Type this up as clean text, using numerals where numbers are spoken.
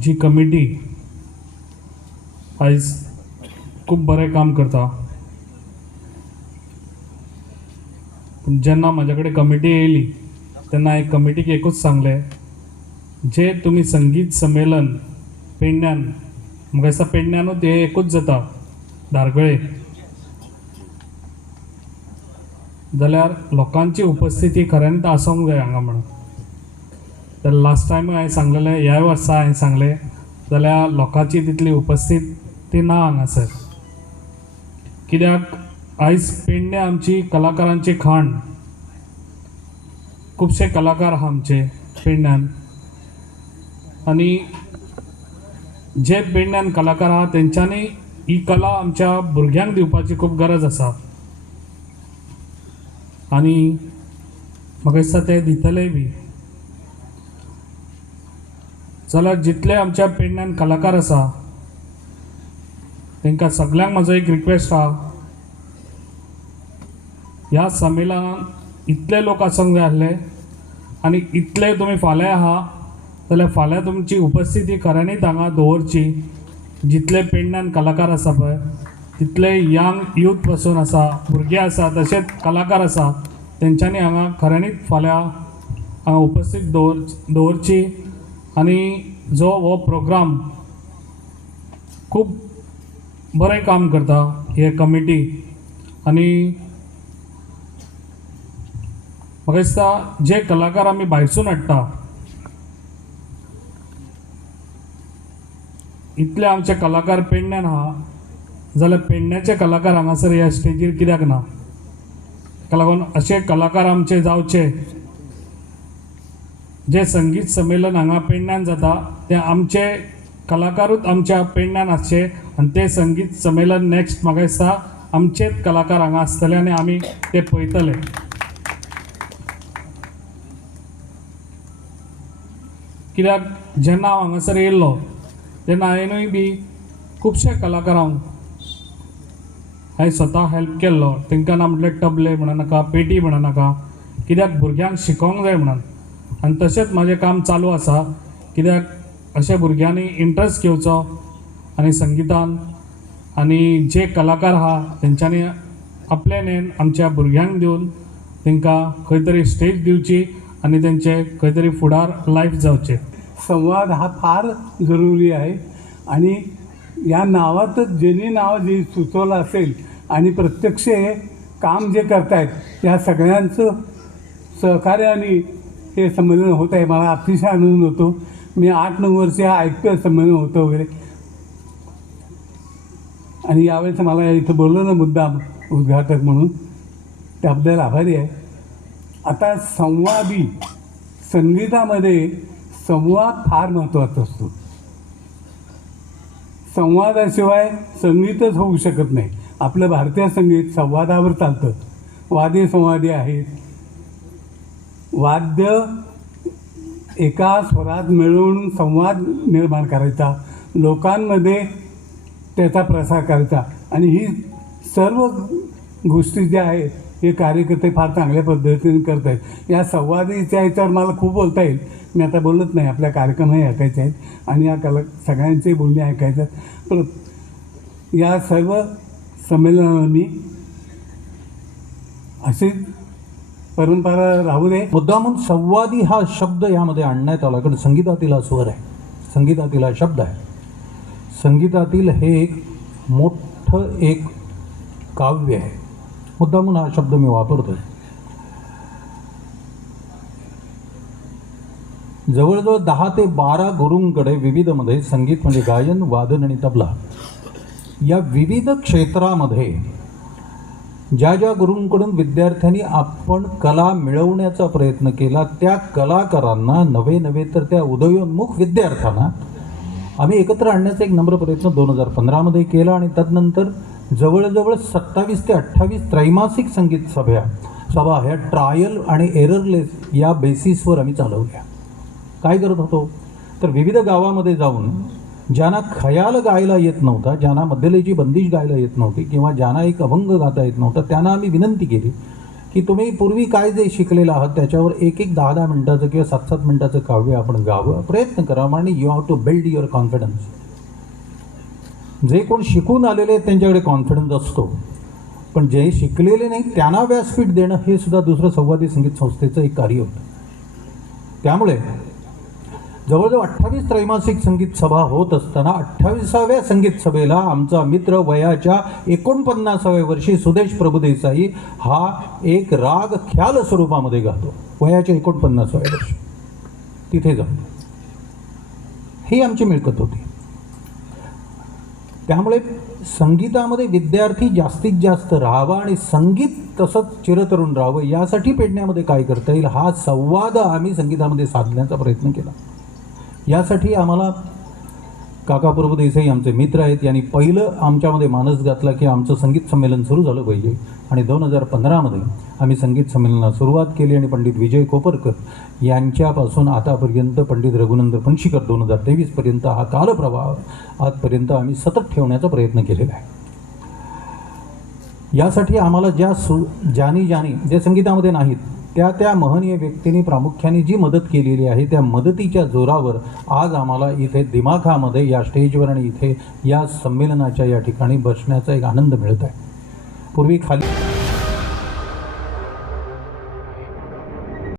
जी committee आयज खूब बरें काम करता. जेन्ना म्हाजे कडेन कमिटी येयली तेन्ना हांवें कमिटीक एकूच सांगलें, जे तुमी संगीत संमेलन पेडण्यान, म्हाका दिसता पेडण्यानूच हे एकूच जाता धारगळे, जाल्यार लोकांची उपस्थिती खऱ्यांत आसूंक जाय हांगा म्हणून. तर लास्ट टायम हांवें सांगलेलें, ह्या वर्सा हांवें सांगलें जाल्यार लोकांची तितली उपस्थिती ना हांगासर. कित्याक आयज पेडण्या आमची कलाकारांची खाण. खुबशे कलाकार आहा आमचे पेडण्यान, आनी जे पेडण्यान कलाकार आहा तेंच्यांनी ही कला आमच्या भुरग्यांक दिवपाची खूब गरज आसा. आनी म्हाका दिसता ते दितलेय बी. जाल्यार जितले आमच्या पेडण्यान कलाकार आसा तांकां सगळ्यांक म्हजो एक रिक्वेस्ट आहा, ह्या संमेलनान इतले लोक आसूंक जाय आसले, आनी इतले तुमी फाल्यां आहा जाल्यार फाल्यां तुमची उपस्थिती खऱ्यांनीच हांगा दवरची. जितले पेडण्यान कलाकार आसा पळय, तितले यंग यूथ पासून आसा, भुरगे आसा, तशेंच कलाकार आसा, तेंच्यांनी हांगा खऱ्यांनीच फाल्यां हांगा उपस्थित दवरची. आनी जो हो प्रोग्राम खूब बरें काम करता हे कमिटी. आनी म्हाका दिसता जे कलाकार आमी भायरसून हाडटा, इतले आमचे कलाकार पेडण्यान आहा, जाल्यार पेडण्याचे कलाकार हांगासर ह्या स्टेजीर कित्याक ना? ताका लागून अशे कलाकार आमचे जावचे. जे संगीत संमेलन हांगा पेडण्यान जाता ते आमचे कलाकारूच आमच्या पेडण्यान आसचे, आनी ते संगीत संमेलन नेक्स्ट म्हाका दिसता आमचेच कलाकार हांगा आसतले आनी आमी ते पळयतले. कित्याक जेन्ना हांव हांगासर येयल्लो तेन्ना हांवेनूय बी खुबशे कलाकारांक हांवें स्वता हेल्प केल्लो. तांकां ना म्हटल्यार तबले म्हणनाका, पेटी म्हणनाका, कित्याक भुरग्यांक शिकोवंक जाय म्हणून. आनी तशेंच म्हाजें काम चालू आसा, कित्याक अशा भुरग्यांनी इंट्रस्ट घेवचो आनी संगितान. आनी जे कलाकार आहा तेंच्यांनी आपले नेन आमच्या भुरग्यांक दिवन तांकां खंय तरी स्टेज दिवची आनी तेंचे खंय तरी फुडार लायफ जावचें. संवाद हा फार जरुरी आहे. आणि या नावातच ज्यांनी नाव जे सुचवलं असेल आणि प्रत्यक्ष हे काम जे करतायत या सगळ्यांचं सहकार्याने हे संमेलन होत आहे. मला अतिशय आनंद होतो. मी 8-9 वर्ष ऐकतोय संमेलन होतं वगैरे, आणि यावेळेस मला इथं बोलवलं मुद्दाम उद्घाटक म्हणून, त्याबद्दल आभारी आहे. आता संवादी संगीतामध्ये संवाद फार महत्त्वाचा असतो. संवादाशिवाय संगीतच होऊ शकत नाही. आपलं भारतीय संगीत संवादावर चालतं. वादी संवादी आहेत. वाद्य एका स्वरात मिळवून संवाद निर्माण करायचा, लोकांमध्ये त्याचा प्रसार करायचा. आणि ही सर्व गोष्टी ज्या आहेत हे कार्यकर्ते फार चांगल्या पद्धतीने करत आहेत. या संवादाच्या ह्याच्यावर मला खूप बोलता येईल. मी आता बोलत नाही, आपल्या कार्यक्रमही ऐकायचे आहेत आणि या सगळ्यांचे बोलणे ऐकायचे आहेत. पण या सर्व संमेलनांनी अशी परंपरा राहू दे. मुद्दामून संवादी हा शब्द यामध्ये आणण्यात आला, कारण संगीतातील हा स्वर आहे, संगीतातील हा शब्द आहे. संगीतातील हे एक मोठं एक काव्य आहे. मुद्दामून हा शब्द मी वापरतोय. जवळजवळ 10 ते 12 गुरूंकडे विविधमध्ये संगीत म्हणजे गायन, वादन आणि तबला या विविध क्षेत्रामध्ये ज्या ज्या गुरूंकडून विद्यार्थ्यांनी आपण कला मिळवण्याचा प्रयत्न केला, त्या कलाकारांना नवे तर त्या उदयोन्मुख विद्यार्थ्यांना आम्ही एकत्र आणण्याचा एक नम्र प्रयत्न 2015मध्ये केला. आणि तदनंतर जवळजवळ 27 ते 28 त्रैमासिक संगीत सभा ह्या ट्रायल आणि एररलेस या बेसिसवर आम्ही चालवल्या. काय करत होतो तर विविध गावामध्ये जाऊन ज्यांना खयाल गायला येत नव्हता, ज्यांना मध्यलयची बंदिश गायला येत नव्हती, किंवा ज्यांना एक अभंग गाता येत नव्हता, त्यांना आम्ही विनंती केली की तुम्ही पूर्वी काय जे शिकलेलं आहात त्याच्यावर एक 10-10 मिनिटाचं किंवा 7-7 मिनिटाचं काव्य आपण गावं, प्रयत्न करावा आणि you have to build your confidence. जे कोण शिकून आलेले आहेत त्यांच्याकडे कॉन्फिडन्स असतो, पण जे शिकलेले नाही त्यांना व्यासपीठ देणं हे सुद्धा दुसरं संवादी संगीत संस्थेचं एक कार्य होतं. त्यामुळे जवळजवळ 28 त्रैमासिक संगीत सभा होत असताना 28व्या संगीत सभेला आमचा मित्र वयाच्या 49व्या वर्षी सुदेश प्रभुदेसाई हा एक राग ख्याल स्वरूपामध्ये गातो. वयाच्या 49व्या वर्षी तिथे जाऊन ही आमची मिळकत होती. त्यामुळे संगीतामध्ये विद्यार्थी जास्तीत जास्त राहावा आणि संगीत तसंच चिरतरुण राहावं यासाठी पेडण्यामध्ये काय करता येईल हा संवाद आम्ही संगीतामध्ये साधण्याचा प्रयत्न केला. यासाठी आम्हाला काका प्रभुदेसाई आमचे मित्र आहेत, यांनी पहिलं आमच्यामध्ये मानस घातला की आमचं संगीत संमेलन सुरू झालं पाहिजे. आणि 2015मध्ये आम्ही संगीत संमेलनाला सुरुवात केली आणि पंडित विजय कोपरकर यांच्यापासून आतापर्यंत पंडित रघुनंदन पणशीकर 2023पर्यंत हा कालप्रवाह आजपर्यंत आम्ही सतत ठेवण्याचा प्रयत्न केलेला आहे. यासाठी आम्हाला ज्यानी जे संगीतामध्ये नाहीत त्या महनीय व्यक्तींनी प्रामुख्याने जी मदत केलेली आहे त्या मदतीच्या जोरावर आज आम्हाला इथे दिमाखामध्ये या स्टेजवर आणि इथे या संमेलनाच्या या ठिकाणी बसण्याचा एक आनंद मिळत आहे. पूर्वी खाली